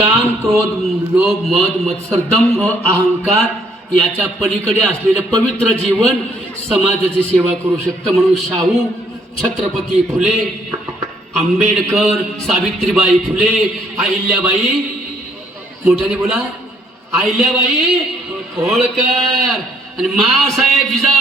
काम क्रोध लोभ मद मत्सर दंभ अहंकार याच्या पलीकडे असलेलं पवित्र जीवन समाजाची सेवा करू शकतं म्हणून शाहू छत्रपती फुले आंबेडकर सावित्रीबाई फुले अहिल्याबाई मोठ्याने बोला अहिल्याबाई होळकर आणि मासाहेब जिजाऊ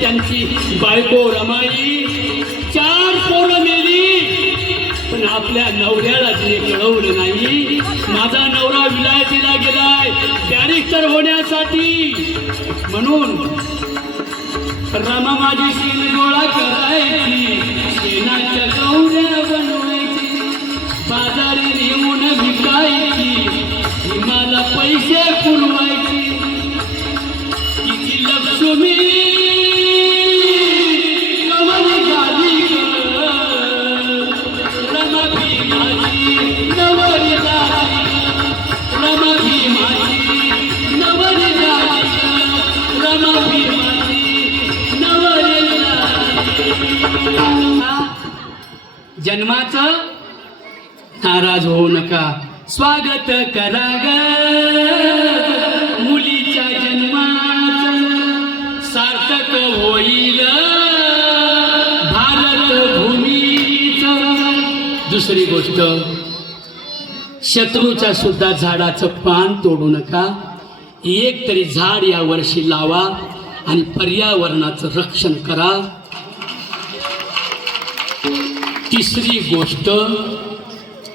त्यांची बायको रमाई चार पोरं मेली पण आपल्या नवऱ्याला तिने कळवलं नाही. माझा नवरा विलायतीला गेलाय बॅरिस्टर होण्यासाठी. म्हणून रमा माझी शेण गोळा करायची शेणाच्या गौऱ्या बनवून जन्माचं नाराज होऊ नका. स्वागत करा ग. मुलीच्या जन्माच सार्थक होईल. भारत भूमीच. दुसरी गोष्ट शत्रूच्या सुद्धा झाडाचं पान तोडू नका. एक तरी झाड या वर्षी लावा आणि पर्यावरणाचं रक्षण करा. तिसरी गोष्ट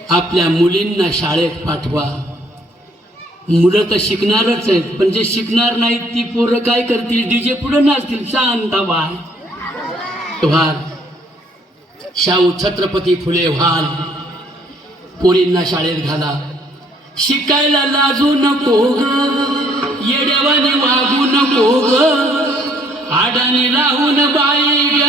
आपल्या मुलींना शाळेत पाठवा. मुलं तर शिकणारच आहेत पण जे शिकणार नाहीत ती पोरं काय करतील? डीजे पुढे नाचतील. शांत व्हाल व्हाल. शाहू छत्रपती फुले व्हाल. पोरींना शाळेत घाला. शिकायला लाजू नको ग. येड्यावाने वागू नको ग. आडाने लावून बाई ग.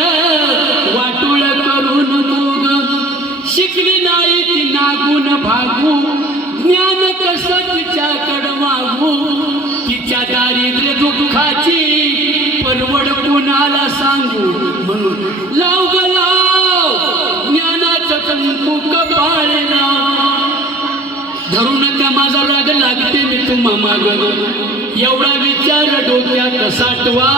शिकली नाही ती नागून भागू. ज्ञान कसं तिच्याकडं मागू तिच्या दारिद्र्य दुःखाची परवड कोणाला सांगू? म्हणून लाव ग लाव. ज्ञानाचं तंकू कपाळेला धरू नका माझा राग लागते मी तुम्हा माग. एवढा विचार डोक्यात साठवा.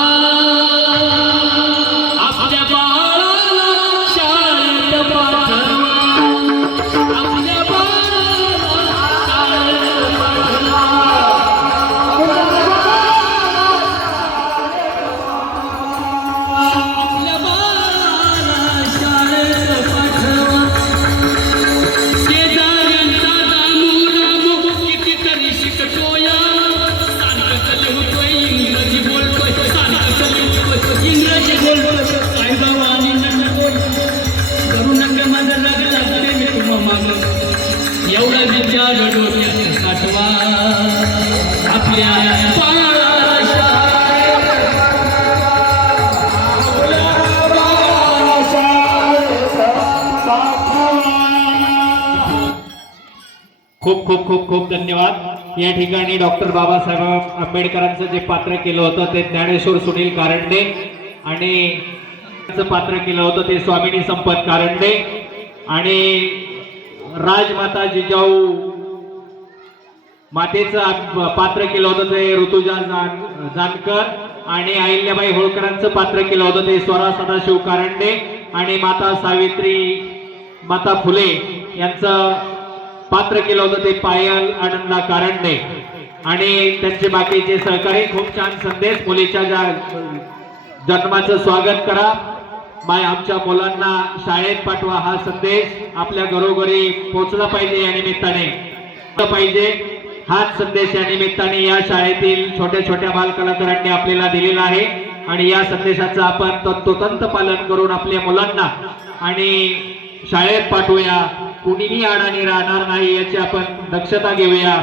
खूप खूप खूप खूप धन्यवाद. या ठिकाणी डॉक्टर बाबासाहेब आंबेडकरांचं जे पात्र केलं होतं ते ज्ञानेश्वर सुनील कारंडे आणि पात्र केलं होतं ते स्वामिनी संपत कारंडे आणि राजमाता जिजाऊ मातेचं पात्र केलं होतं ते ऋतुजा जान जानकर आणि अहिल्याबाई होळकरांचं पात्र केलं होतं ते स्वरा सदाशिव कारंडे आणि माता सावित्री माता फुले यांचं पात्र केलं होतं ते पायल आनंदा कारंडे आणि त्यांचे बाकीचे सहकारी खूप छान संदेश. मुलीच्या ज्या जन्माचं स्वागत करा. बाय आमच्या मुलांना शाळेत पाठवा हा संदेश. आपल्या घरोघरी पोचला पाहिजे या निमित्ताने. पाहिजे. हाच संदेश या निमित्ताने या शाळेतील छोट्या छोट्या बालकलाकारांनी आपल्याला दिलेला आहे. आणि या संदेशाचं आपण तंतोतंत पालन करून आपल्या मुलांना आणि शाळेत पाठवूया. कुणीही अडाणी राहणार नाही याची आपण दक्षता घेऊया.